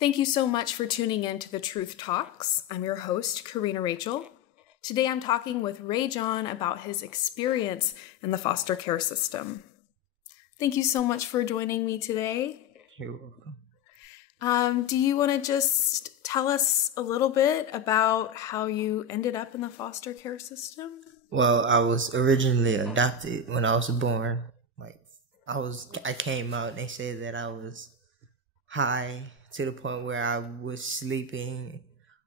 Thank you so much for tuning in to The Truth Talks. I'm your host, Karina Rachel. Today I'm talking with Rayjohn about his experience in the foster care system. Thank you so much for joining me today. You're welcome. Do you want to just tell us a little bit about how you ended up in the foster care system? Well, I was originally adopted when I was born. I came out and they said that I was high to the point where I was sleeping,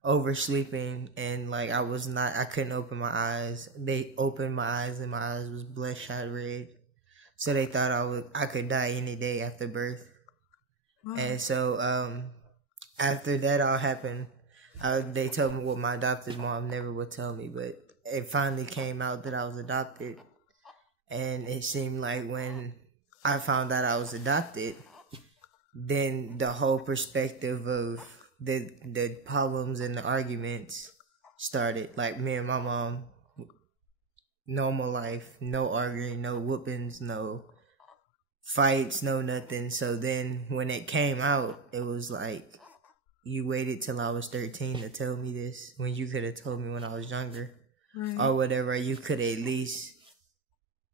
oversleeping, and I couldn't open my eyes. They opened my eyes and my eyes was bloodshot red. So they thought I could die any day after birth. Wow. And so after that all happened, they told me what my adopted mom never would tell me, but it finally came out that I was adopted. And it seemed like when I found out I was adopted, then the whole perspective of the problems and the arguments started. Like me and my mom, normal life, no arguing, no whoopings, no fights, no nothing. So then when it came out, it was like, you waited till I was 13 to tell me this when you could have told me when I was younger. Right. Or whatever. You could have at least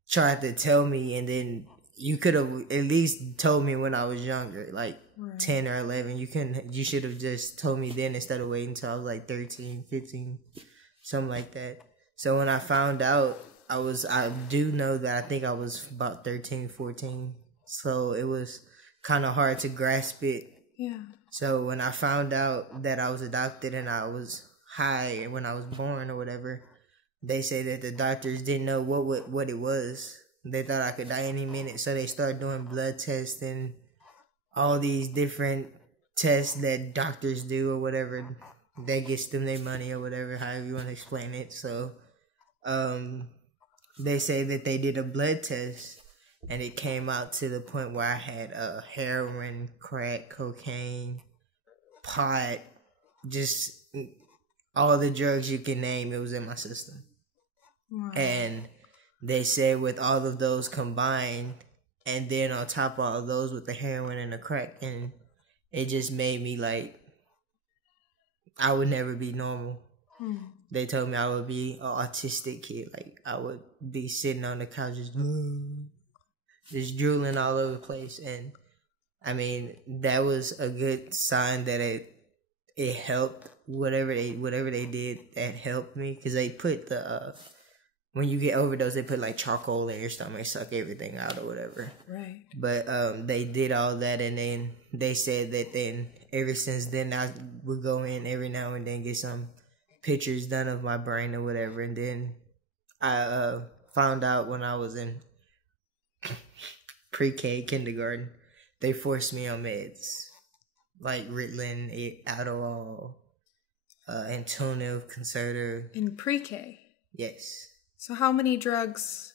tried to tell me, and then you could have at least told me when I was younger, like right. 10 or 11. You should have just told me then instead of waiting until I was like 13, 15, something like that. So when I found out, I do know that I think I was about 13, 14. So it was kind of hard to grasp it. Yeah. So when I found out that I was adopted and I was high when I was born or whatever, they say that the doctors didn't know what it was. They thought I could die any minute, so they started doing blood tests and all these different tests that doctors do or whatever. That gets them their money or whatever, however you want to explain it. So they say that they did a blood test, and it came out to the point where I had heroin, crack, cocaine, pot, just all the drugs you can name, it was in my system. Wow. And they said with all of those combined, and then on top of all of those with the heroin and the crack, and it just made me like, I would never be normal. They told me I would be an autistic kid. Like, I would be sitting on the couch just drooling all over the place. And, I mean, that was a good sign that it helped. Whatever they did, that helped me. Because they put when you get overdosed, they put like charcoal in your stomach, suck everything out or whatever. Right. But they did all that, and then they said that then ever since then I would go in every now and then get some pictures done of my brain or whatever. And then I found out when I was in pre-K, kindergarten, they forced me on meds like Ritalin, Adderall, Antonil, Concerta. In pre-K? Yes. So how many drugs,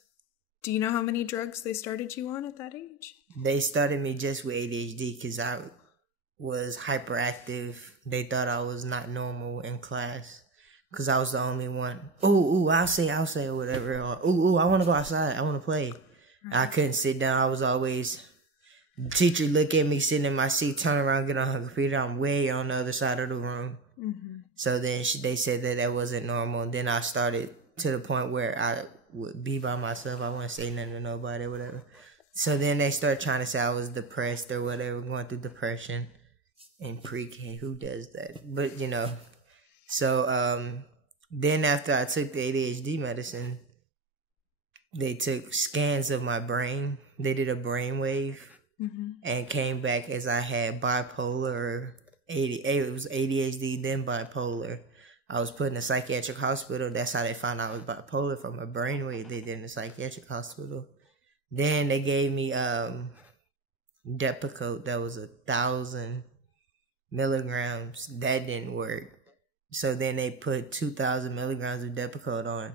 do you know how many drugs they started you on at that age? They started me just with ADHD because I was hyperactive. They thought I was not normal in class because I was the only one. Ooh, I'll say or whatever. Or, ooh, I want to go outside. I want to play. Right. I couldn't sit down. I was always, the teacher look at me sitting in my seat, turn around, get on her computer. I'm way on the other side of the room. Mm-hmm. So then they said that wasn't normal. And then I started to the point where I would be by myself. I wouldn't say nothing to nobody or whatever. So then they started trying to say I was depressed or whatever, going through depression in pre-K. Who does that? But, you know. So then after I took the ADHD medicine, they took scans of my brain. They did a brainwave and came back as I had bipolar. It was ADHD, then bipolar. I was put in a psychiatric hospital. That's how they found out I was bipolar, from a brainwave they did in a psychiatric hospital. Then they gave me Depakote. That was 1,000 milligrams. That didn't work. So then they put 2,000 milligrams of Depakote on.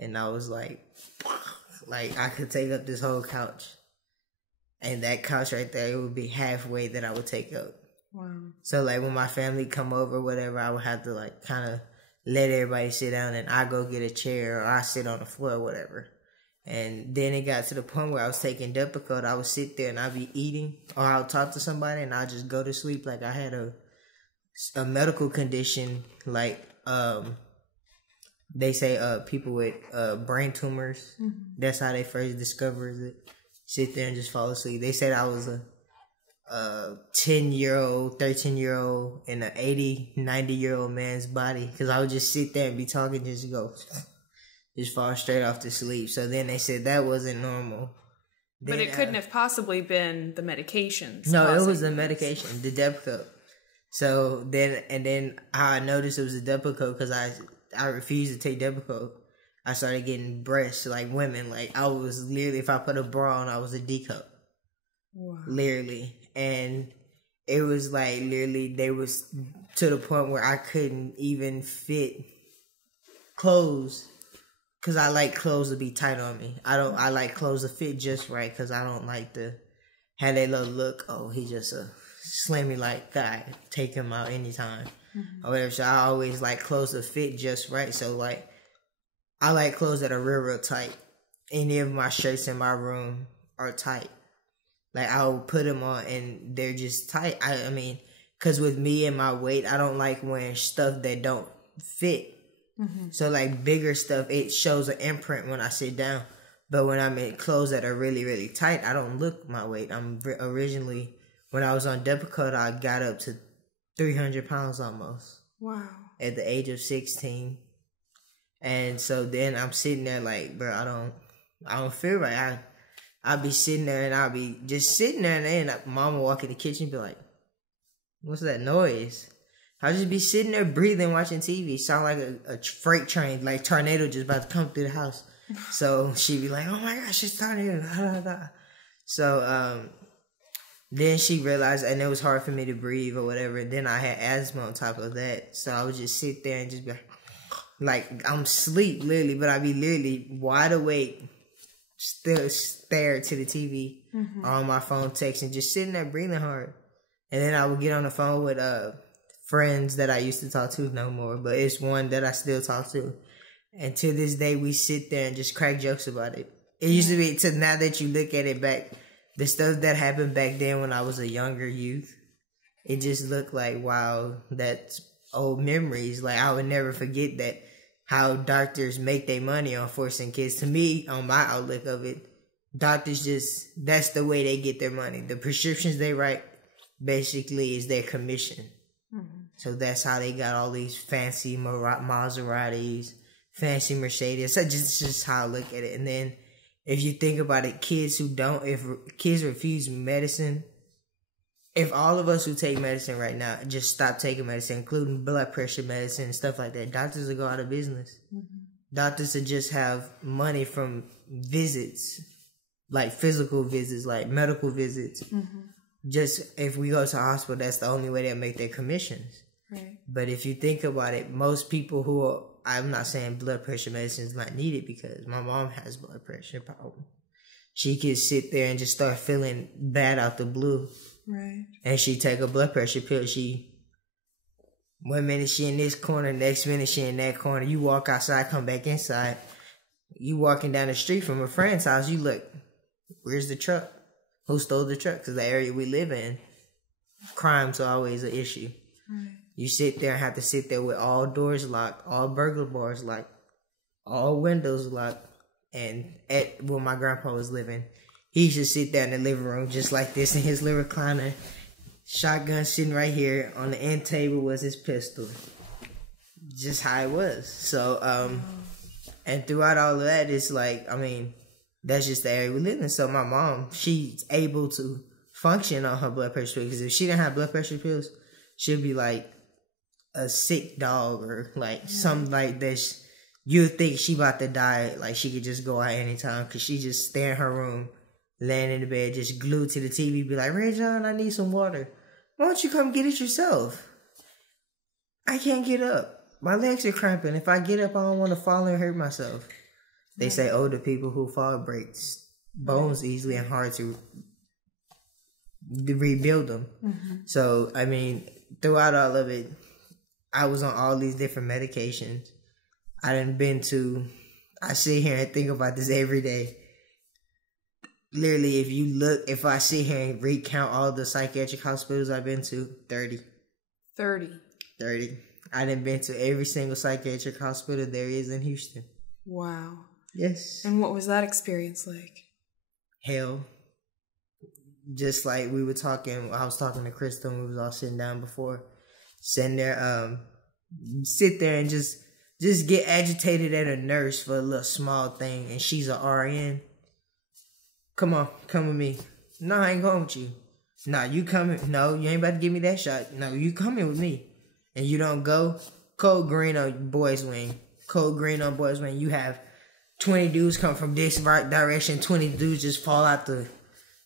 And I was like I could take up this whole couch. And that couch right there, it would be halfway that I would take up. Wow. So, like, when my family come over, whatever, I would have to, like, kind of let everybody sit down and I go get a chair or I sit on the floor or whatever. And then it got to the point where I was taking Depakote. I would sit there and I'd be eating, or I would talk to somebody and I'd just go to sleep like I had a medical condition, like they say people with brain tumors. That's how they first discovered it. Sit there and just fall asleep. They said I was a 10-year-old, 13-year-old in an 80, 90-year-old man's body, because I would just sit there and be talking, just fall straight off to sleep. So then they said that wasn't normal. But it couldn't have possibly been the medications. No, it was the medication, the Depakote. So then how I noticed it was the Depakote, because I refused to take Depakote. I started getting breasts like women. Like I was literally, if I put a bra on, I was a D cup. Wow. Literally. And it was like literally they was to the point where I couldn't even fit clothes, because I like clothes to be tight on me. I like clothes to fit just right, because I don't like to have that little look, oh, he just a slimmy like guy, take him out anytime or whatever. So I always like clothes to fit just right. So like I like clothes that are real tight. Any of my shirts in my room are tight. Like I'll put them on and they're just tight. I mean, because with me and my weight, I don't like wearing stuff that don't fit. So like bigger stuff, it shows an imprint when I sit down. But when I'm in clothes that are really, really tight, I don't look my weight. Originally, when I was on Depakote, I got up to 300 pounds almost. Wow. At the age of 16. And so then I'm sitting there like, bro, I don't feel right. I'll be sitting there and I'll be just sitting there, and then mom will walk in the kitchen and be like, what's that noise? I'll just be sitting there breathing, watching TV. Sound like a freight train, like tornado just about to come through the house. So she'd be like, oh my gosh, it's tornado. So then she realized, and it was hard for me to breathe or whatever. And then I had asthma on top of that. So I would just sit there and just be like I'm asleep literally, but I'd be literally wide awake, still stare to the TV or on my phone texting, just sitting there breathing hard. And then I would get on the phone with friends that I used to talk to no more, but it's one that I still talk to. And to this day, we sit there and just crack jokes about it. It used to be, to now that you look at it back, the stuff that happened back then when I was a younger youth, it just looked like, wow, that's old memories. Like, I would never forget that, how doctors make their money on forcing kids. To me, on my outlook of it, doctors just, that's the way they get their money. The prescriptions they write basically is their commission. So that's how they got all these fancy Maseratis, fancy Mercedes. So just how I look at it. And then if you think about it, if kids refuse medicine, if all of us who take medicine right now just stop taking medicine, including blood pressure medicine and stuff like that, doctors will go out of business. Doctors will just have money from visits, like physical visits, like medical visits. Just if we go to the hospital, that's the only way they'll make their commissions. Right. But if you think about it, most people who are, I'm not saying blood pressure medicine is not needed, because my mom has blood pressure problem. She could sit there and just start feeling bad out the blue. Right. And she take a blood pressure pill. One minute she in this corner, next minute she in that corner. You walk outside, come back inside. You walking down the street from a friend's house, you look, where's the truck? Who stole the truck? Because the area we live in, crime's always an issue. Right. You sit there and have to sit there with all doors locked, all burglar bars locked, all windows locked. And at where my grandpa was living, he used to sit there in the living room just like this in his little recliner. Shotgun sitting right here. On the end table was his pistol. Just how it was. So, and throughout all of that, it's like, I mean, that's just the area we live in. So my mom, she's able to function on her blood pressure pills. Because if she didn't have blood pressure pills, she'd be like a sick dog, or like something like this. You'd think she about to die. Like she could just go out anytime, because she just stay in her room, laying in the bed, just glued to the TV, be like, Rayjohn, I need some water. Why don't you come get it yourself? I can't get up. My legs are cramping. If I get up, I don't want to fall and hurt myself. They say older people who fall break bones easily and hard to rebuild them. So, I mean, throughout all of it, I was on all these different medications. I done been to I sit here and think about this every day. Literally, if I sit here and recount all the psychiatric hospitals I've been to, 30. 30. I done been to every single psychiatric hospital there is in Houston. Wow. Yes. And what was that experience like? Hell. Just like I was talking to Crystal and we was all sitting down before. Sitting there, sit there and just get agitated at a nurse for a little small thing, and she's a RN. Come with me. No, I ain't going with you. No, you coming. No, you ain't about to give me that shot. No, you coming with me. And you don't go. Code green on boys wing. You have 20 dudes come from this direction. 20 dudes just fall out the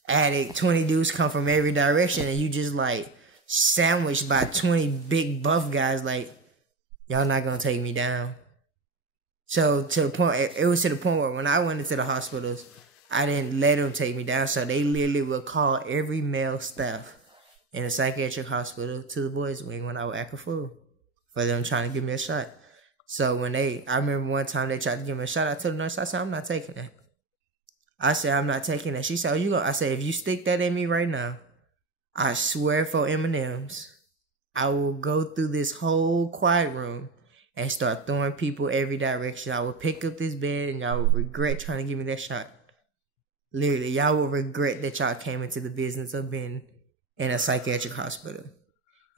attic. 20 dudes come from every direction, and you just like sandwiched by 20 big buff guys. Like, y'all not gonna take me down. So it was to the point where when I went into the hospitals, I didn't let them take me down. So they literally would call every male staff in a psychiatric hospital to the boys' wing when I would act a fool for them trying to give me a shot. So I remember one time they tried to give me a shot, I told the nurse, I said, I'm not taking that. I said, I'm not taking that. She said, I said, if you stick that in me right now, I swear for M&Ms, I will go through this whole quiet room and start throwing people every direction. I will pick up this bed and y'all will regret trying to give me that shot. Literally, y'all will regret that y'all came into the business of being in a psychiatric hospital.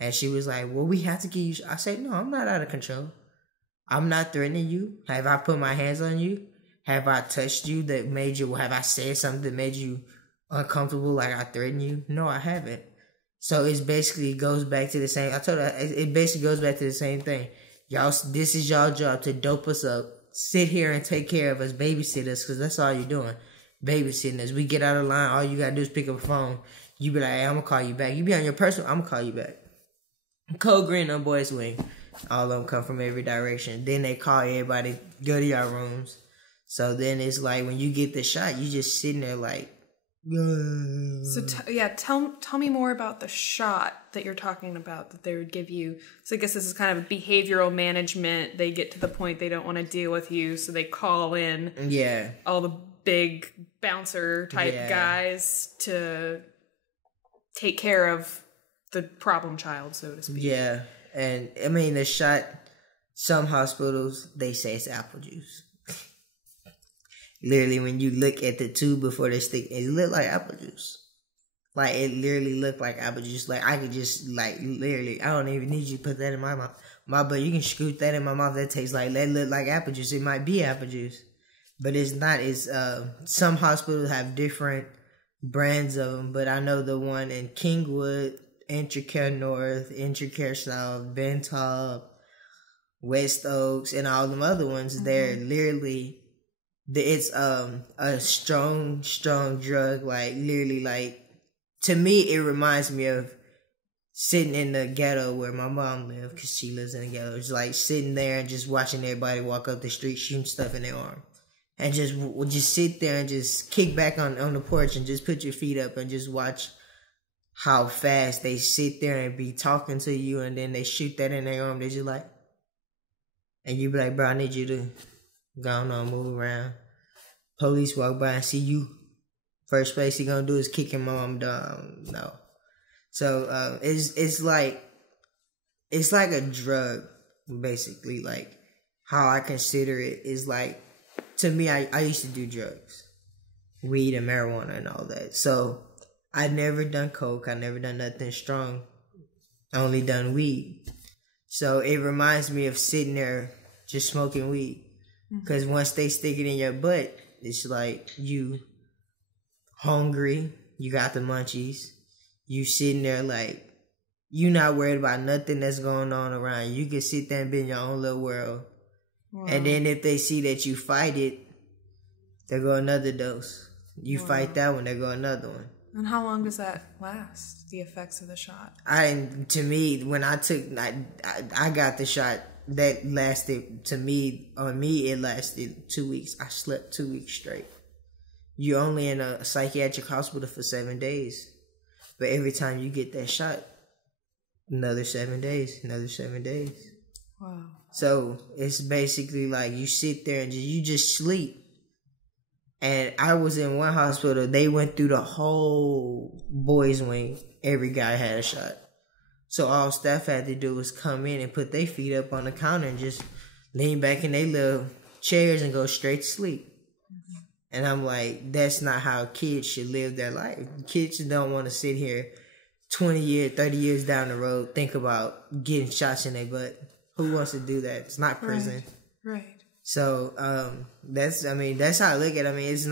And she was like, well, we have to give you... I said, no, I'm not out of control. I'm not threatening you. Have I put my hands on you? Have I touched you that made you... Have I said something that made you uncomfortable like I threatened you? No, I haven't. So it basically goes back to the same... I told her, it basically goes back to the same thing. Y'all, this is y'all job to dope us up, sit here and take care of us, babysit us, because that's all you're doing. Babysitting us. We get out of line, all you gotta do is pick up a phone. You be like, hey, I'm gonna call you back. You be on your personal, I'm gonna call you back. Code green on boys' wing. All of them come from every direction. Then they call everybody, go to your rooms. So then it's like when you get the shot, you just sitting there like, So tell me more about the shot that you're talking about that they would give you. So I guess this is kind of behavioral management. They get to the point they don't want to deal with you, so they call in all the big bouncer type guys to take care of the problem child, so to speak. Yeah, and I mean the shot. Some hospitals they say it's apple juice. Literally, when you look at the tube before they stick, it looked like apple juice. Like, it literally looked like apple juice. Like, I could just, like, literally, I don't even need you to put that in my mouth. But you can scoot that in my mouth. That tastes like, that look like apple juice. It might be apple juice. But it's not. It's, some hospitals have different brands of them. But I know the one in Kingwood, Intricare North, Intricare South, Bentop, West Oaks, and all them other ones, they're literally... It's a strong drug. Like, literally, like, to me, it reminds me of sitting in the ghetto where my mom lived, because she lives in the ghetto. It's like sitting there and just watching everybody walk up the street shooting stuff in their arm. And just sit there and just kick back on the porch and just put your feet up and just watch how fast they sit there and be talking to you, and then they shoot that in their arm. They just like... And you be like, bro, I need you to... go on, move around. Police walk by and see you. First place he gonna do is kicking my mom down. No. So it's like a drug, basically. Like, how I consider it is like, to me, I used to do drugs. Weed and marijuana and all that. So I never done coke, I never done nothing strong. I only done weed. So it reminds me of sitting there just smoking weed. Because once they stick it in your butt, it's like you hungry, you got the munchies, you sitting there like, you not worried about nothing that's going on around you. You can sit there and be in your own little world. Wow. And then if they see that you fight it, they go another dose. You fight that one, they go another one. And how long does that last, the effects of the shot? To me, when I got the shot, that lasted, on me, it lasted 2 weeks. I slept 2 weeks straight. You're only in a psychiatric hospital for 7 days. But every time you get that shot, another 7 days, another 7 days. Wow. So it's basically like you sit there and you just sleep. And I was in one hospital. They went through the whole boys' wing. Every guy had a shot. So all staff had to do was come in and put their feet up on the counter and just lean back in their little chairs and go straight to sleep. Mm-hmm. And I'm like, that's not how kids should live their life. Kids don't want to sit here 20 years, 30 years down the road, think about getting shots in their butt. Who wants to do that? It's not prison. Right. So that's how I look at it. I mean, it's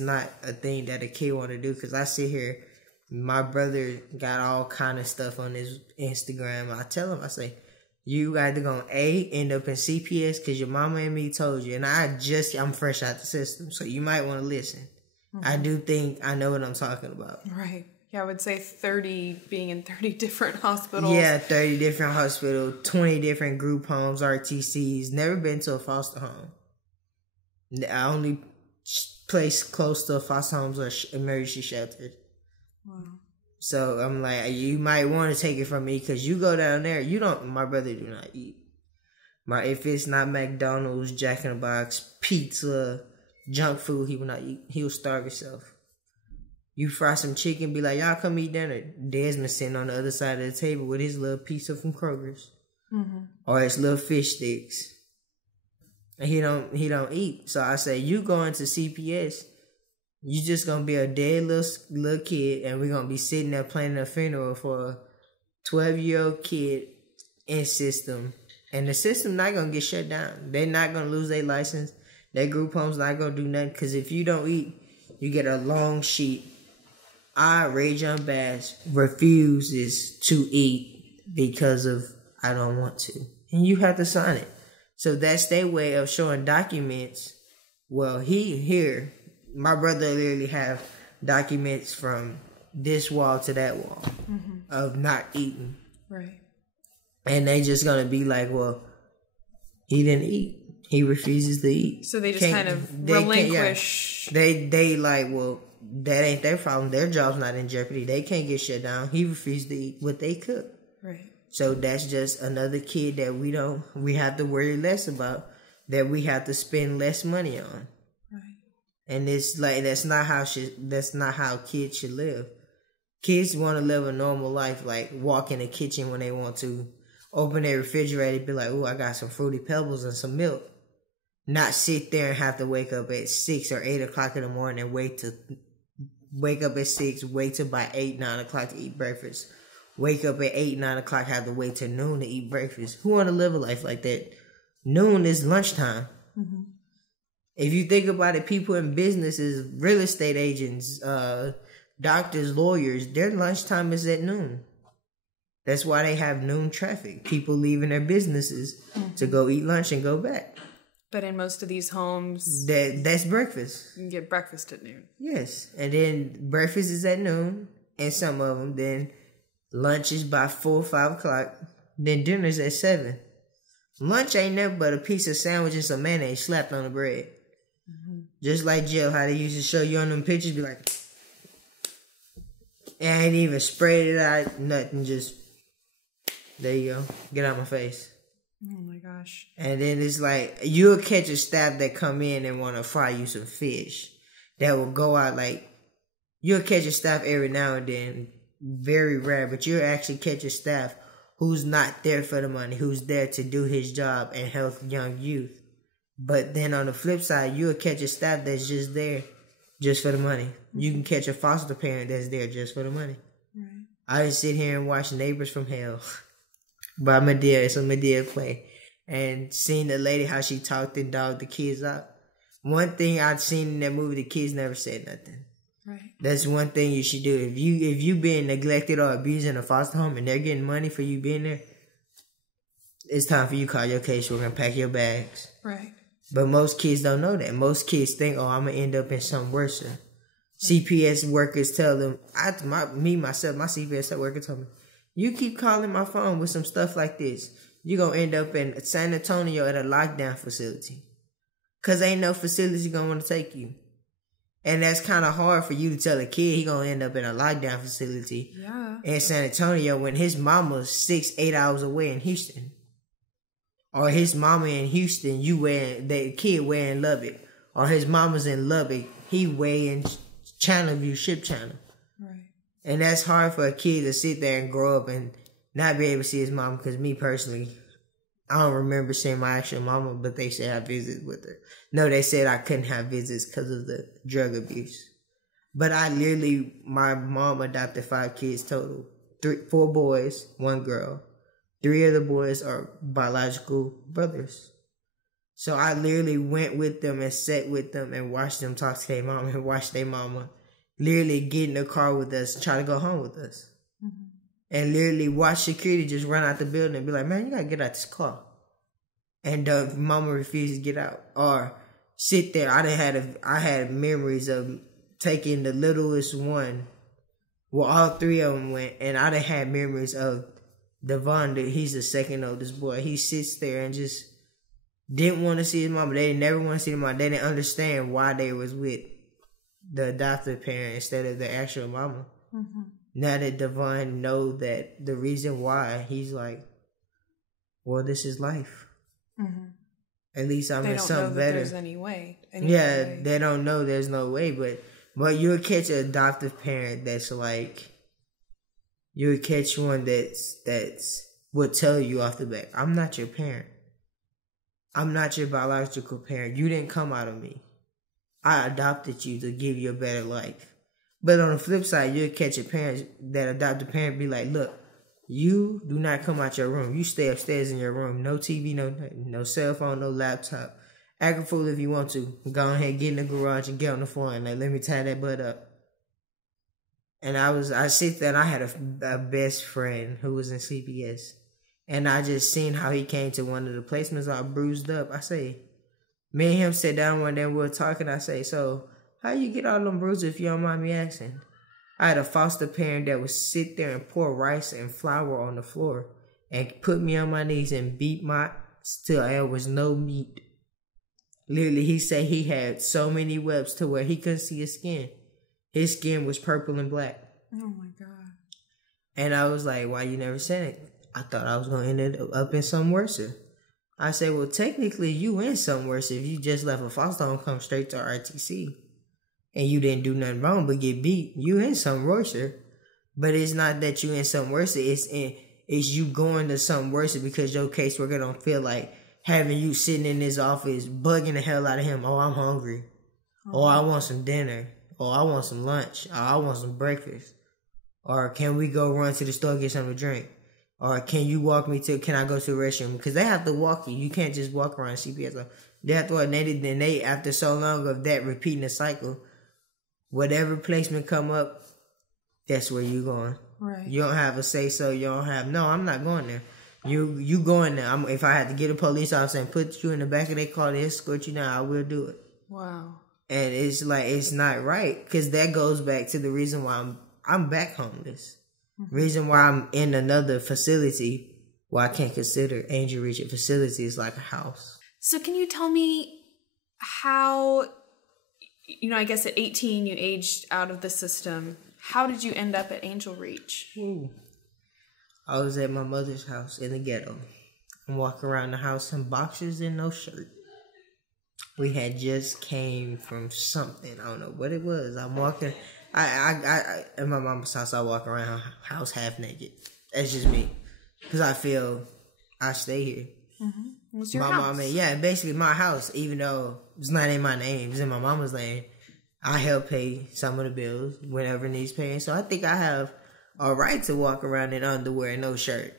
not a thing that a kid want to do, because I sit here, my brother got all kind of stuff on his Instagram. I tell him, I say, you either gonna end up in CPS because your mama and me told you, and I'm fresh out the system, so you might want to listen. Mm-hmm. I do think I know what I'm talking about. Right. Yeah, I would say being in 30 different hospitals. Yeah, 30 different hospitals, 20 different group homes, RTCs. Never been to a foster home. The only place close to a foster homes are emergency shelters. Wow. So I'm like, you might want to take it from me, because you go down there, my brother do not eat. If it's not McDonald's, Jack in the Box, pizza, junk food, he will not eat. He will starve himself. You fry some chicken, be like, y'all come eat dinner. Desmond sitting on the other side of the table with his little pizza from Kroger's. Mm-hmm. Or his little fish sticks. And he don't eat. So I say, you going to CPS, you just gonna be a dead little kid, and we're gonna be sitting there planning a funeral for a 12-year-old kid in system. And the system not gonna get shut down. They're not gonna lose their license. Their group home's not gonna do nothing, because if you don't eat, you get a long sheet. Rayjohn Bass, refuses to eat because of I don't want to. And you have to sign it. So that's their way of showing documents. Well, my brother literally have documents from this wall to that wall of not eating. Right. And they just going to be like, well, he didn't eat. He refuses to eat. So they just kind of relinquish. They like, well, that ain't their problem. Their job's not in jeopardy. They can't get shut down. He refused to eat what they cook. Right. So that's just another kid that we have to worry less about, that we have to spend less money on. Right. And it's like, that's not how kids should live. Kids want to live a normal life, like walk in the kitchen when they want to, open their refrigerator, be like, oh, I got some Fruity Pebbles and some milk. Not sit there and have to wake up at 6 or 8 o'clock in the morning and wake up at 6, wait till by 8, 9 o'clock to eat breakfast. Wake up at 8, 9 o'clock, have to wait till noon to eat breakfast. Who want to live a life like that? Noon is lunchtime. Mm-hmm. If you think about it, people in businesses, real estate agents, doctors, lawyers, their lunchtime is at noon. That's why they have noon traffic. People leaving their businesses to go eat lunch and go back. But in most of these homes, that's breakfast. You can get breakfast at noon. Yes. And then breakfast is at noon, and some of them. Then lunch is by 4 or 5 o'clock. Then dinner's at 7. Lunch ain't nothing but a piece of sandwich and some mayonnaise slapped on the bread. Mm-hmm. Just like Jill, how they used to show you on them pictures, be like, and I ain't even sprayed it out, nothing, just, there you go, get out my face. Oh my gosh. And then it's like, you'll catch a staff that come in and want to fry you some fish. That will go out like, you'll catch a staff every now and then, very rare, but you'll actually catch a staff who's not there for the money, who's there to do his job and help young youth. But then on the flip side, you'll catch a staff that's just there just for the money. You can catch a foster parent that's there just for the money. Right. I just sit here and watch Neighbors from Hell by Madea. It's a Madea play. And seeing the lady, how she talked and dogged the kids out. One thing I've seen in that movie, the kids never said nothing. Right. That's one thing you should do. If you being neglected or abused in a foster home and they're getting money for you being there, it's time for you to call your caseworker and pack your bags. Right. But most kids don't know that. Most kids think, oh, I'm going to end up in something worse. Right. CPS workers tell them, my CPS worker told me, you keep calling my phone with some stuff like this, you're going to end up in San Antonio at a lockdown facility. Because ain't no facility going to want to take you. And that's kind of hard for you to tell a kid he going to end up in a lockdown facility in San Antonio when his mama's 6-8 hours away in Houston. or his mama in Houston, the kid way in Lubbock, or his mama's in Lubbock, he way in Channelview, Ship Channel. Right. And that's hard for a kid to sit there and grow up and not be able to see his mom. Because me personally, I don't remember seeing my actual mama, but they said I visited with her. No, they said I couldn't have visits because of the drug abuse. But my mom adopted 5 kids total. 4 boys, 1 girl. 3 of the boys are biological brothers. So I literally went with them and sat with them and watched them talk to their mama and watched their mama literally get in the car with us, try to go home with us. Mm-hmm. And literally watch security just run out the building and be like, man, you gotta get out this car. And mama refused to get out. Or sit there. I had memories of taking the littlest one. Well, all 3 of them went. And I done had memories of Devon. He's the second oldest boy. He sits there and just didn't want to see his mama. They never want to see his mama. They didn't understand why they was with the adoptive parent instead of the actual mama. Mm-hmm. Now that Devon know that the reason why, he's like, well, this is life. Mm-hmm. At least I'm in something better. They don't know that there's any way. They don't know there's no way. But you'll catch an adoptive parent that's like, you'll catch one that's will tell you off the bat, I'm not your parent. I'm not your biological parent. You didn't come out of me. I adopted you to give you a better life. But on the flip side, you'll catch a parent, that adopted parent, be like, look, you do not come out your room. You stay upstairs in your room. No TV, no cell phone, no laptop. Act a fool if you want to. Go ahead, get in the garage and get on the floor and let me tie that butt up. And I sit there and I had a best friend who was in CPS. And I just seen how he came to one of the placements all bruised up. I say, me and him sat down one day and we were talking. I say, so how you get all them bruises if you don't mind me asking? I had a foster parent that would sit there and pour rice and flour on the floor and put me on my knees and beat till there was no meat. Literally, he said he had so many webs to where he couldn't see his skin. His skin was purple and black. Oh my God. And I was like, why you never said it? I thought I was going to end up in something worse. I said, well, technically you in something worse if you just left a foster home, come straight to RTC. And you didn't do nothing wrong but get beat. You in something worse. But it's not that you in something worse. It's you going to something worse because your caseworker don't feel like having you sitting in his office bugging the hell out of him. Oh, I'm hungry. Oh, I want some dinner. Oh, I want some lunch. Oh, I want some breakfast. Or can we go run to the store and get something to drink? Or can I go to the restroom? Because they have to walk you. You can't just walk around CPS. So they have to walk. Then they, after so long of that repeating the cycle, whatever placement come up, that's where you going. Right. You don't have a say so. You don't have, no, I'm not going there. You going there. If I had to get a police officer and put you in the back of their car to escort you now, I will do it. Wow. And it's like, it's not right. Because that goes back to the reason why I'm back homeless. Mm-hmm. Reason why I'm in another facility why I can't consider Angel Ridge a facility is like a house. So can you tell me how, I guess at 18 you aged out of the system. How did you end up at Angel Reach? Ooh. I was at my mother's house in the ghetto. I'm walking around the house in boxers and no shirt. We had just came from something. I don't know what it was. I'm walking. I in my mama's house, I walk around her house half naked. That's just me. Because I feel I stay here. Mm-hmm. What's your house? Mama, yeah, basically my house, even though it's not in my name, it's in my mama's name. I help pay some of the bills whenever needs paying. So I think I have a right to walk around in underwear and no shirt.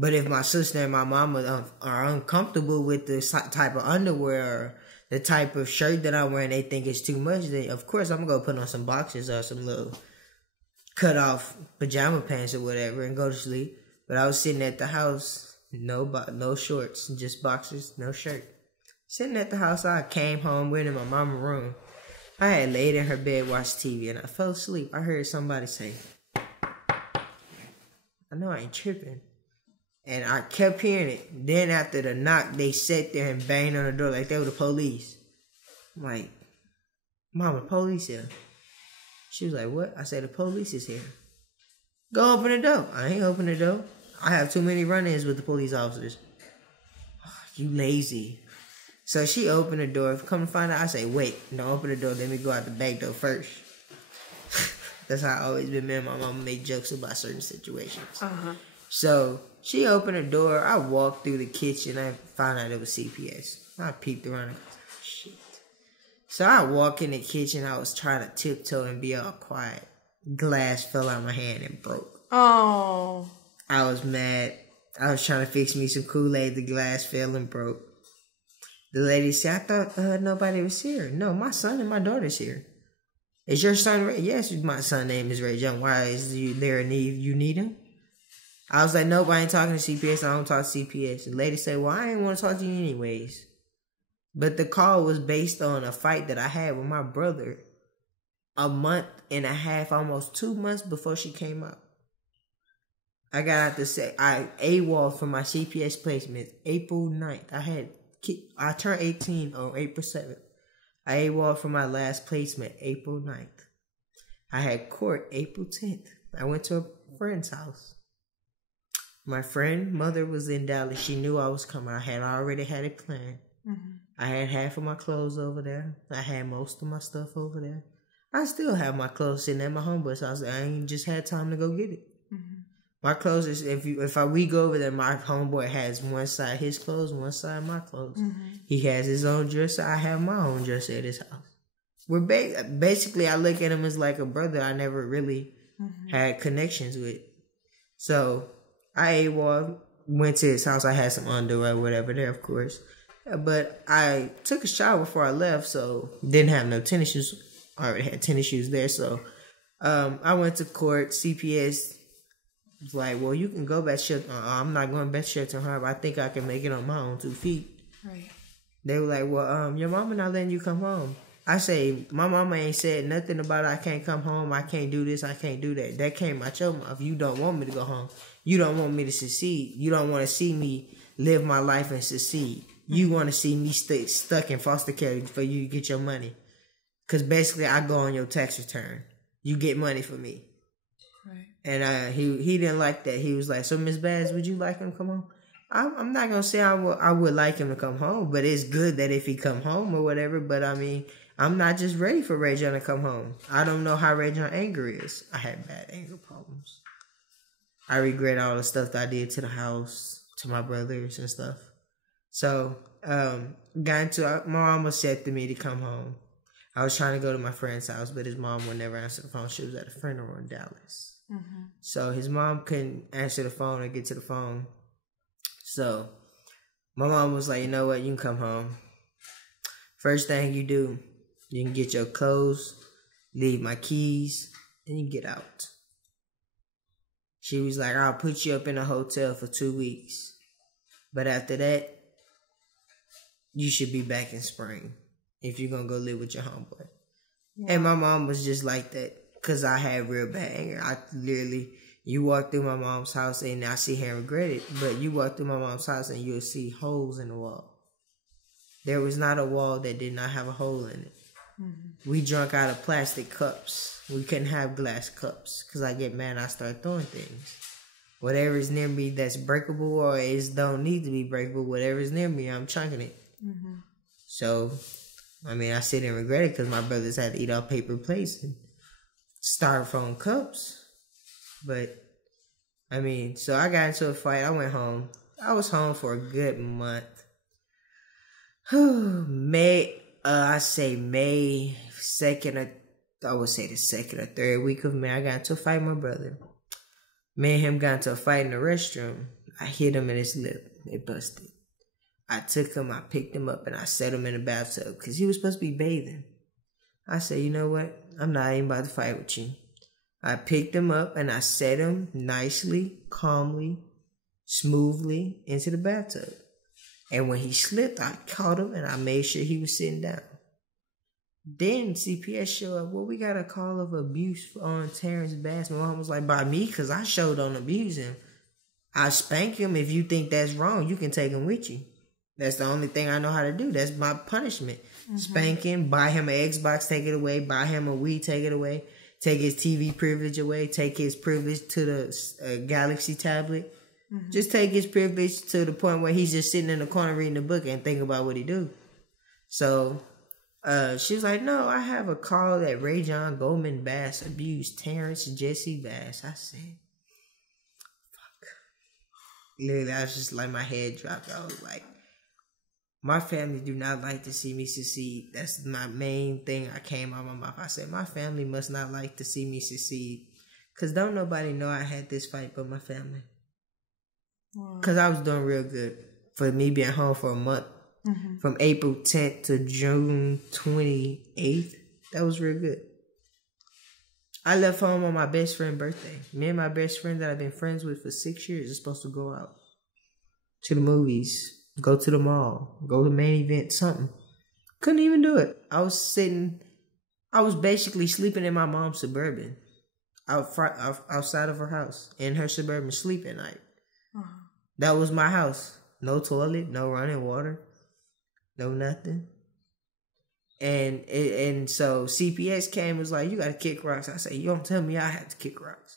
But if my sister and my mama are uncomfortable with the type of underwear or the type of shirt that I'm wearing, they think it's too much, then of course I'm going to go put on some boxers or some little cut off pajama pants or whatever and go to sleep. But I was sitting at the house, no shorts, just boxers, no shirt. Sitting at the house, I came home, went in my mama's room. I had laid in her bed, watched TV, and I fell asleep. I heard somebody say, I know I ain't tripping. And I kept hearing it. Then after the knock, they sat there and banged on the door like they were the police. I'm like, Mama, police here. She was like, what? I said, the police is here. Go open the door. I ain't open the door. I have too many run-ins with the police officers. You lazy. So she opened the door. Come to find out, I say, wait, don't open the door. Let me go out the back door first. That's how I always been. Me and my mama make jokes about certain situations. So she opened the door. I walked through the kitchen. I found out it was CPS. I peeked around and I was like, shit. So I walk in the kitchen. I was trying to tiptoe and be all quiet. Glass fell out of my hand and broke. Oh. I was mad. I was trying to fix me some Kool-Aid. The glass fell and broke. The lady said, I thought nobody was here. No, my son and my daughter's here. Is your son Ray? Yes, my son's name is Rayjohn. Why is there a need? You need him? I was like, nope, I ain't talking to CPS. I don't talk to CPS. The lady said, well, I ain't want to talk to you anyways. But the call was based on a fight that I had with my brother a month and a half, almost 2 months before she came up. I got out to say, I AWOL for my CPS placement April 9th. I turned 18 on April 7th. I AWOL for my last placement April 9th. I had court April 10th. I went to a friend's house. My friend mother was in Dallas. She knew I was coming. I had already had it planned. I had half of my clothes over there. I had most of my stuff over there. I still have my clothes sitting at my homeboy's house. I ain't just had time to go get it. My clothes is we go over there, my homeboy has one side his clothes, one side my clothes. He has his own dresser. I have my own dresser at his house. We're basically I look at him as like a brother I never really had connections with. So I went to his house. I had some underwear, whatever there, of course. But I took a shower before I left, so didn't have no tennis shoes. I already had tennis shoes there, so I went to court. CPS was like, well, you can go back shelter. I'm not going back shelter home. I think I can make it on my own 2 feet. Right. They were like, well, your mama not letting you come home. I say, my mama ain't said nothing about I can't come home. I can't do this. I can't do that. That came out your mouth. You don't want me to go home. You don't want me to succeed. You don't want to see me live my life and succeed. You want to see me stay stuck in foster care for you to get your money. Because basically, I go on your tax return. You get money for me. Right. And he didn't like that. He was like, so Miss Bass, would you like him to come home? I'm not going to say I would like him to come home, but it's good that if he come home or whatever. But I mean, I'm not just ready for Rayjohn to come home. I don't know how Rayjohn anger is. I had bad anger problems. I regret all the stuff that I did to the house, to my brothers and stuff. So, got into my mom was said to me to come home. I was trying to go to my friend's house, but his mom would never answer the phone. She was at a funeral in Dallas. So his mom couldn't answer the phone or get to the phone. So my mom was like, you know what, you can come home. First thing you do, you can get your clothes, leave my keys, and you get out. She was like, I'll put you up in a hotel for 2 weeks. But after that, you should be back in spring if you're going to go live with your homeboy. Yeah. And my mom was just like that because I had real bad anger. You walk through my mom's house and I see her regret it, but you walk through my mom's house and you'll see holes in the wall. There was not a wall that did not have a hole in it. We drank out of plastic cups. We couldn't have glass cups because I get mad and I start throwing things. Whatever is near me that's breakable or is don't need to be breakable, whatever is near me, I'm chunking it. So, I mean, I sit and regret it because my brothers had to eat off paper plates and styrofoam cups. But, I mean, so I got into a fight. I went home. I was home for a good month. May 2nd, I would say the 2nd or 3rd week of May, I got into a fight with my brother. Me and him got into a fight in the restroom. I hit him in his lip. It busted. I took him, I picked him up, and I set him in the bathtub because he was supposed to be bathing. I said, you know what? I'm not even about to fight with you. I picked him up, and I set him nicely, calmly, smoothly into the bathtub. And when he slipped, I caught him, and I made sure he was sitting down. Then CPS showed up. Well, we got a call of abuse on Terrence Bass. My mom was like, by me, because I showed on abuse him. I spank him. If you think that's wrong, you can take him with you. That's the only thing I know how to do. That's my punishment. Spank him, buy him an Xbox, take it away. Buy him a Wii, take it away. Take his TV privilege away. Take his privilege to the Galaxy tablet. Mm-hmm. Just take his privilege to the point where he's just sitting in the corner reading the book and thinking about what he do. So she was like, no, I have a call that Rayjohn Bass abused Terrence Jesse Bass. I said, fuck. Literally, I was just like, my head dropped. I was like, my family do not like to see me succeed. That's my main thing I came out of my mouth. I said, my family must not like to see me succeed. Because don't nobody know I had this fight but my family. Because I was doing real good for me being home for a month. Mm-hmm. From April 10th to June 28th. That was real good. I left home on my best friend's birthday. Me and my best friend that I've been friends with for 6 years are supposed to go out to the movies, go to the mall, go to main event, something. Couldn't even do it. I was basically sleeping in my mom's Suburban. Outside of her house. In her Suburban, sleep at night. Uh-huh. That was my house. No toilet, no running water. No nothing. And so CPS came and was like, you gotta kick rocks. I said, you don't tell me I had to kick rocks.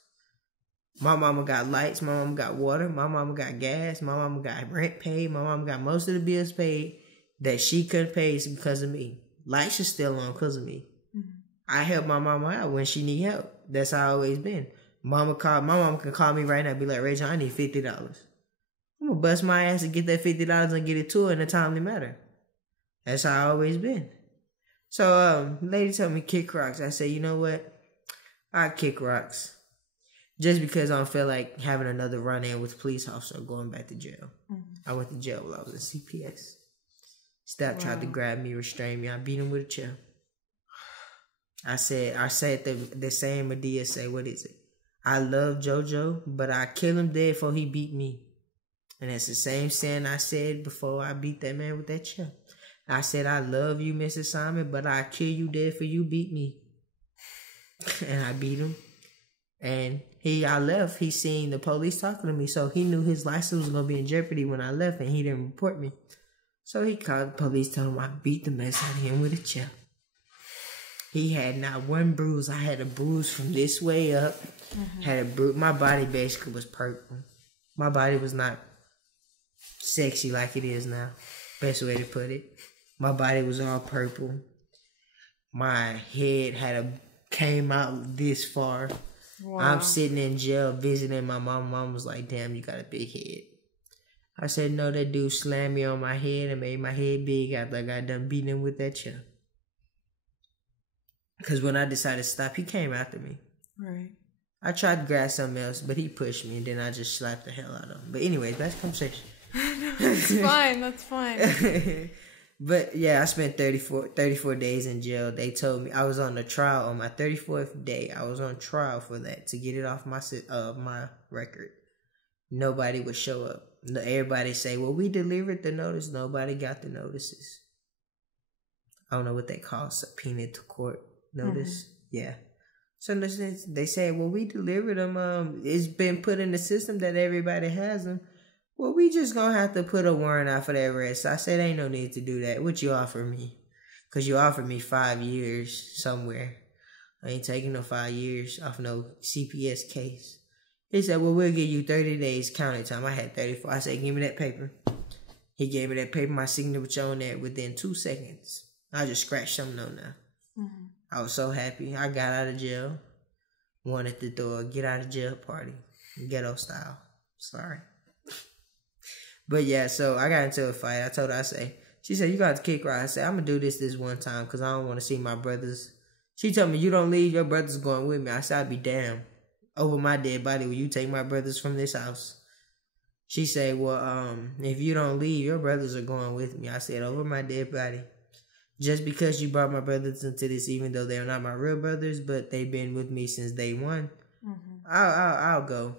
My mama got lights, my mama got water, my mama got gas, my mama got rent paid, my mama got most of the bills paid that she couldn't pay because of me. Lights are still on because of me. Mm-hmm. I help my mama out when she need help. That's how I always been. My mama can call me right now and be like, Rayjohn, I need $50. I'm gonna bust my ass and get that $50 and get it to her in a timely manner. That's how I always been. So, lady told me kick rocks. I said, you know what? I kick rocks. Just because I don't feel like having another run-in with a police officer or going back to jail. Mm-hmm. I went to jail while I was in CPS. Steph tried to grab me, restrain me. I beat him with a chair. I said the same Medea say, what is it? I love JoJo, but I kill him dead before he beat me. And that's the same saying I said before I beat that man with that chair. I said, I love you, Mrs. Simon, but I kill you dead for you beat me. And I beat him. And I left. He seen the police talking to me, so he knew his license was going to be in jeopardy when I left, and he didn't report me. So he called the police, told him I beat the mess out of him with a chair. He had not one bruise. I had a bruise from this way up. Mm-hmm. Had a bruise. My body basically was purple. My body was not sexy like it is now. Best way to put it. My body was all purple. My head came out this far. Wow. I'm sitting in jail visiting my mom. Mom was like, damn, you got a big head. I said, no, that dude slammed me on my head and made my head big after I got done beating him with that chair. Because when I decided to stop, he came after me. Right. I tried to grab something else, but he pushed me, and then I just slapped the hell out of him. But anyway, that's conversation. No, that's fine. That's fine. But yeah, I spent 34 days in jail. They told me I was on the trial on my 34th day. I was on trial for that to get it off my record. Nobody would show up. Everybody say, well, we delivered the notice. Nobody got the notices. I don't know what they call subpoena to court notice. Mm-hmm. Yeah. So they say, well, we delivered them. It's been put in the system that everybody has them. Well, we just gonna have to put a warrant out for that arrest. I said, ain't no need to do that. What you offer me? Because you offered me 5 years somewhere. I ain't taking no 5 years off no CPS case. He said, well, we'll give you 30 days counting time. I had 34. I said, give me that paper. He gave me that paper, my signature on there within 2 seconds. I just scratched something on there. Mm-hmm. I was so happy. I got out of jail. Wanted to throw a get out of jail party. Ghetto style. Sorry. But yeah, so I got into a fight. I told her, she said, you got to kick rocks. I said, I'm going to do this one time because I don't want to see my brothers. She told me, you don't leave, your brothers going with me. I said, I'd be damned. Over my dead body, will you take my brothers from this house? She said, well, if you don't leave, your brothers are going with me. I said, over my dead body. Just because you brought my brothers into this, even though they're not my real brothers, but they've been with me since day one, I'll go.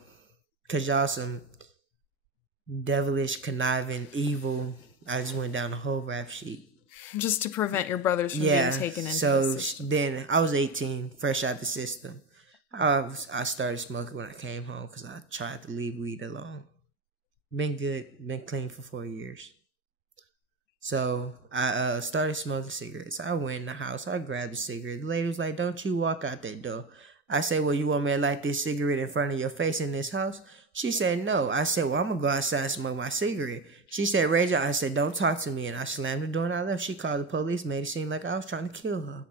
Because y'all some devilish, conniving, evil. I just went down the whole rap sheet. Just to prevent your brothers from being taken into the system. Then I was 18, fresh out the system. I started smoking when I came home because I tried to leave weed alone. Been good, been clean for 4 years. So I started smoking cigarettes. I went in the house, I grabbed a cigarette. The lady was like, don't you walk out that door. I said, well, you want me to light this cigarette in front of your face in this house? She said, no. I said, well, I'm going to go outside and smoke my cigarette. She said, Rayjohn, I said, don't talk to me. And I slammed the door and I left. She called the police, made it seem like I was trying to kill her.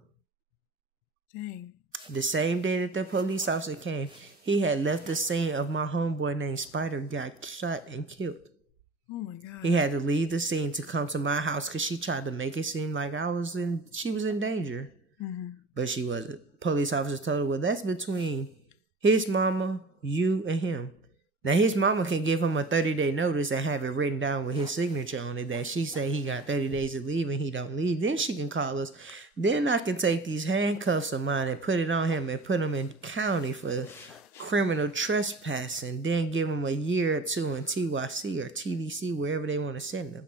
Dang. The same day that the police officer came, he had left the scene of my homeboy named Spider got shot and killed. Oh my God. He had to leave the scene to come to my house because she tried to make it seem like she was in danger. Mm-hmm. But she wasn't. Police officer told her, well, that's between his mama, you, and him. Now, his mama can give him a 30-day notice and have it written down with his signature on it that she say he got 30 days to leave and he don't leave. Then she can call us. Then I can take these handcuffs of mine and put it on him and put him in county for criminal trespassing. Then give him a year or two in TYC or TDC, wherever they want to send him.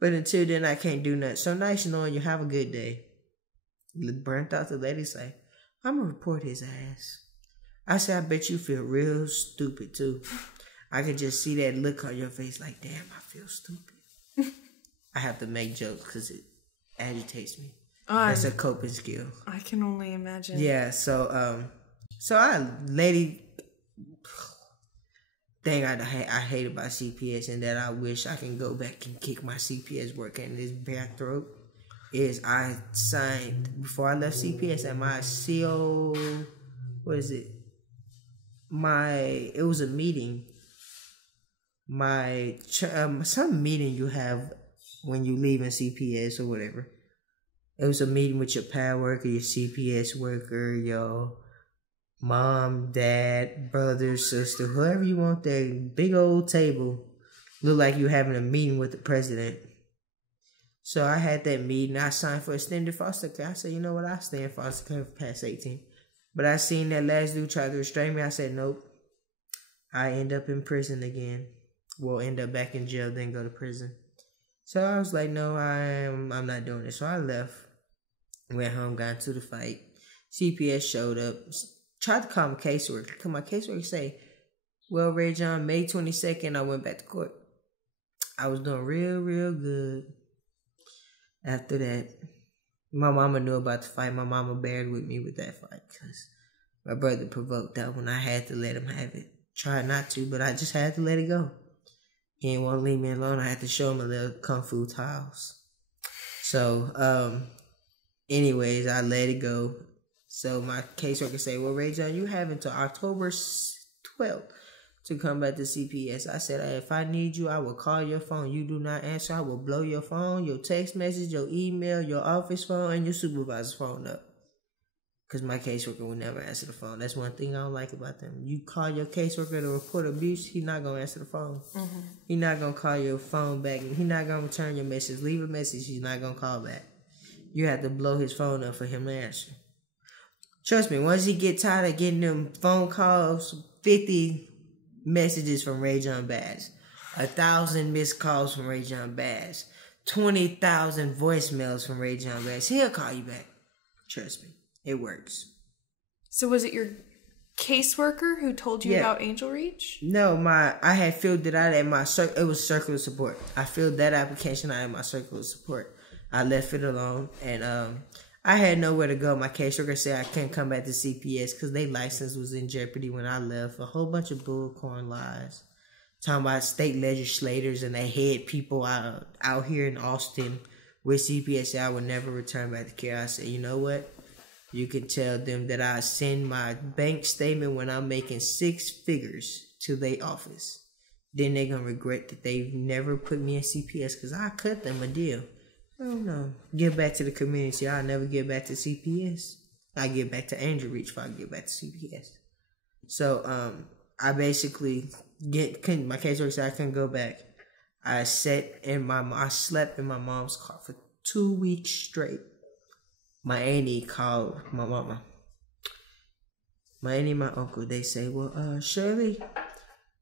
But until then, I can't do nothing. So nice knowing you. Have a good day. Burnt out, the lady say, I'm going to report his ass. I said, I bet you feel real stupid, too. I could just see that look on your face like, damn, I feel stupid. I have to make jokes because it agitates me. That's a coping skill. I can only imagine. Yeah, so thing I hate about CPS and that I wish I can go back and kick my CPS work in this bare throat is I signed, before I left CPS, at my CO, what is it? It was a meeting. Some meeting you have when you leave in CPS or whatever. It was a meeting with your PAL worker, your CPS worker, your mom, dad, brother, sister, whoever you want there. Big old table. Look like you having a meeting with the president. So I had that meeting. I signed for extended foster care. I said, you know what? I stay in foster care for past 18. But I seen that last dude try to restrain me. I said, nope. I end up in prison again. Well, end up back in jail, then go to prison. So I was like, no, I'm not doing this. So I left. Went home, got into the fight. CPS showed up. Tried to call my caseworker. Because my caseworker say, well, Rayjohn, May 22nd, I went back to court. I was doing real, real good. After that, my mama knew about the fight. My mama bared with me with that fight because my brother provoked that one. I had to let him have it. Tried not to, but I just had to let it go. He didn't want to leave me alone. I had to show him a little kung fu tiles. So, anyways, I let it go. So my caseworker said, well, Rayjohn, you have until October 12th to come back to CPS. I said, if I need you, I will call your phone. You do not answer, I will blow your phone, your text message, your email, your office phone, and your supervisor's phone up. Because my caseworker will never answer the phone. That's one thing I don't like about them. You call your caseworker to report abuse, he's not going to answer the phone. Mm-hmm. He's not going to call your phone back. He's not going to return your message. Leave a message, he's not going to call back. You have to blow his phone up for him to answer. Trust me, once he get tired of getting them phone calls, 50 messages from Rayjohn Bass, 1,000 missed calls from Rayjohn Bass, 20,000 voicemails from Rayjohn Bass, he'll call you back. Trust me, it works. So was it your caseworker who told you about Angel Reach? No, I had filled it out at it was circular support. I filled that application out at my circular support. I left it alone, and I had nowhere to go. My caseworker said I couldn't come back to CPS because their license was in jeopardy when I left. A whole bunch of bullcorn lies. Talking about state legislators and they head people out here in Austin with CPS. I would never return back to care. I said, you know what? You can tell them that I send my bank statement when I'm making 6 figures to their office. Then they're going to regret that they've never put me in CPS because I cut them a deal. Oh no. Give back to the community. I'll never get back to CPS. I get back to Angel Reach if I get back to CPS. So I basically my caseworker said I couldn't go back. I slept in my mom's car for 2 weeks straight. My auntie called my mama. My auntie and my uncle, they say, well, Shirley,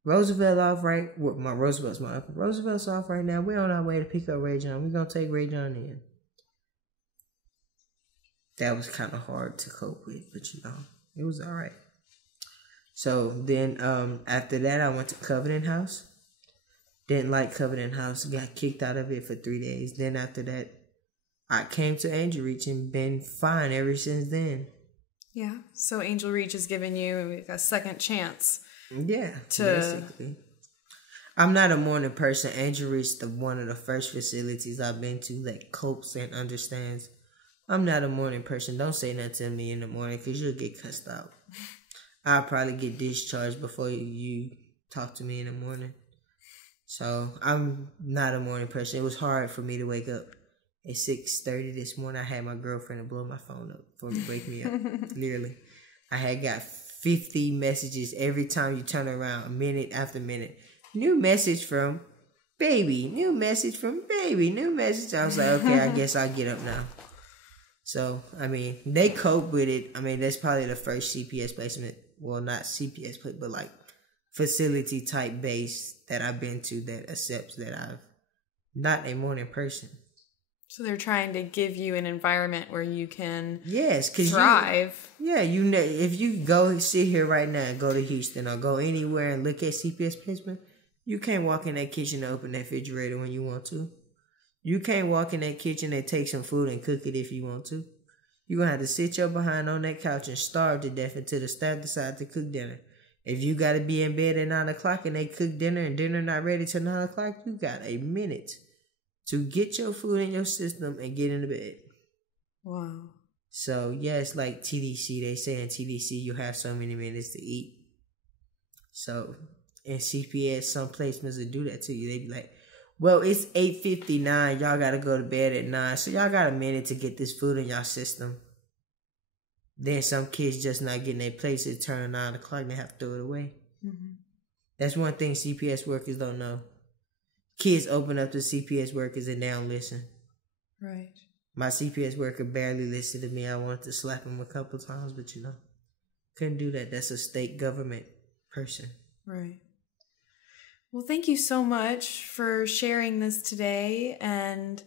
Roosevelt off right. Well, Roosevelt's my uncle. Roosevelt's off right now. We're on our way to pick up Rayjohn. We're gonna take Rayjohn in. That was kind of hard to cope with, but it was all right. So then, after that, I went to Covenant House. Didn't like Covenant House. Got kicked out of it for 3 days. Then after that, I came to Angel Reach and been fine ever since then. Yeah. So Angel Reach has given you a second chance. Yeah, basically. I'm not a morning person. Angel Reach, one of the first facilities I've been to that copes and understands. I'm not a morning person. Don't say nothing to me in the morning because you'll get cussed out. I'll probably get discharged before you talk to me in the morning. So I'm not a morning person. It was hard for me to wake up at 6:30 this morning. I had my girlfriend to blow my phone up for to wake me up. Literally. I had got 50 messages every time you turn around, minute after minute. New message from baby. New message from baby. New message. I was like, okay, I guess I'll get up now. So, I mean, they cope with it. I mean, that's probably the first CPS placement. Well, not CPS, but like facility type base that I've been to that accepts that I'm not a morning person. So they're trying to give you an environment where you can thrive. You know, if you go sit here right now and go to Houston or go anywhere and look at CPS placement, you can't walk in that kitchen and open that refrigerator when you want to. You can't walk in that kitchen and take some food and cook it if you want to. You're going to have to sit your behind on that couch and starve to death until the staff decide to cook dinner. If you got to be in bed at 9 o'clock and they cook dinner and dinner not ready till 9 o'clock, you got a minute to get your food in your system and get into bed. Wow. So, yeah, it's like TDC. They say in TDC you have so many minutes to eat. So, in CPS, some placements will do that to you. They be like, well, it's 8:59. Y'all got to go to bed at 9. So, y'all got a minute to get this food in y'all system. Then some kids just not getting their place at turn 9 o'clock and they have to throw it away. Mm-hmm. That's one thing CPS workers don't know. Kids open up to CPS workers and they don't listen. Right. My CPS worker barely listened to me. I wanted to slap him a couple times, but couldn't do that. That's a state government person. Right. Well, thank you so much for sharing this today, and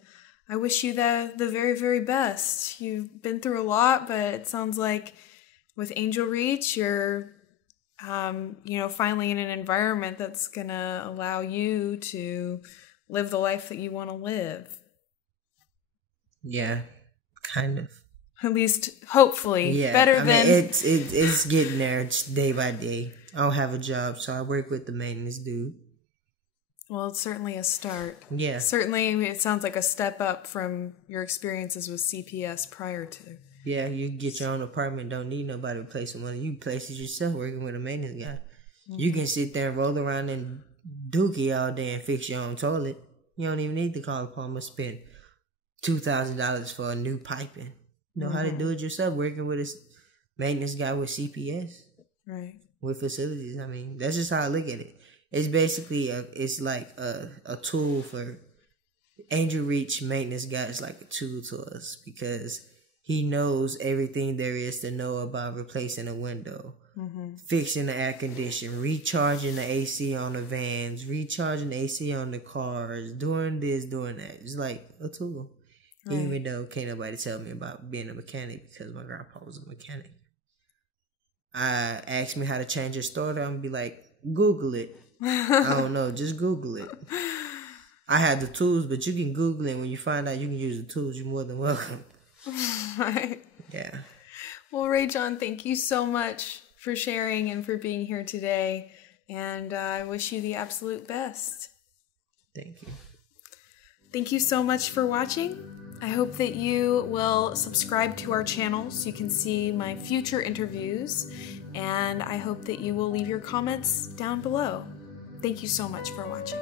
I wish you the very, very best. You've been through a lot, but it sounds like with Angel Reach, you're finally in an environment that's going to allow you to live the life that you want to live. Yeah, kind of. At least, hopefully. Yeah, better than... It's getting there day by day. I don't have a job, so I work with the maintenance dude. Well, it's certainly a start. Yeah. Certainly, it sounds like a step up from your experiences with CPS prior to. Yeah, you get your own apartment, don't need nobody to place some money. You place it yourself working with a maintenance guy. Mm-hmm. You can sit there and roll around in dookie all day and fix your own toilet. You don't even need to call a plumber, spend $2,000 for a new piping. You know how to do it yourself, working with a maintenance guy with CPS. Right. With facilities. I mean, that's just how I look at it. It's basically it's like a tool for Angel Reach maintenance guy. Is like a tool to us because he knows everything there is to know about replacing a window, fixing the air conditioner, recharging the AC on the vans, recharging the AC on the cars, doing this, doing that. It's like a tool. Right. Even though can't nobody tell me about being a mechanic because my grandpa was a mechanic. Ask me how to change a starter, I'm gonna be like, Google it. I don't know, just Google it. I have the tools, but you can Google it. When you find out you can use the tools, you're more than welcome. Right. Yeah. Well, Rayjohn, thank you so much for sharing and for being here today. And I wish you the absolute best. Thank you. Thank you so much for watching. I hope that you will subscribe to our channel so you can see my future interviews. And I hope that you will leave your comments down below. Thank you so much for watching.